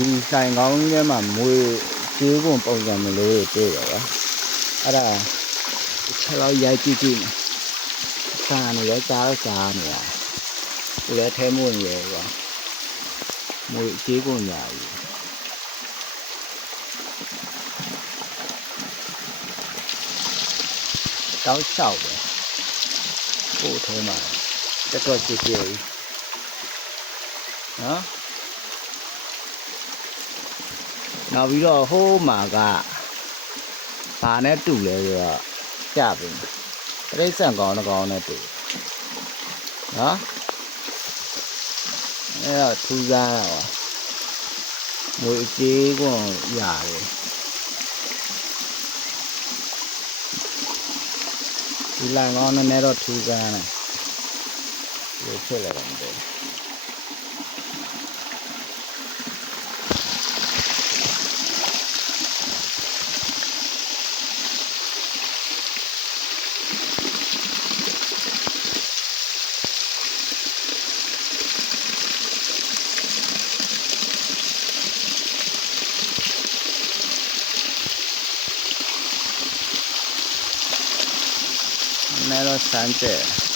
ဒီဆိုင်ကောင်းထဲမှာမွေကျေးကုန်ပုံစံမျိုးလေးတွေ့ရပါအဲ့ဒါချက်တော့ရိုက်ကြည့်ကြည့်စာနေရကြားနေရဒီလဲထဲမွေရယ်ကွာမွေကျေးကုန်ညာကြီးတောက်လျှောက်ပဲပို့ထဲမှာတက်တော့ကြည့်ကြည့်နော်နောက်ပြီးတော့ဟိုးမှာကဘာနဲ့တူလဲဆိုတော့ကြပြီတိရစ္ဆာန်ကောင်းနဲ့တူနော်အဲ့တော့ထူးခြားတာပါမွေကြေးကုန်ရတယ်ဒီလိုင်ကောင်းနဲ့တော့ထူးခြားတယ်ဒီဖြစ်လာတယ်那个三者。